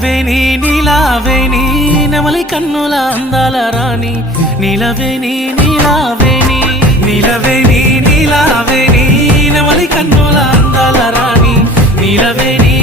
నిలవేని నీలావేని నెమలి కన్నుల అందాల రాణి నిలవేని నీలావేని నిలవేని నీలావేని నెమలి కన్నుల అందాల రాణి నిలవేని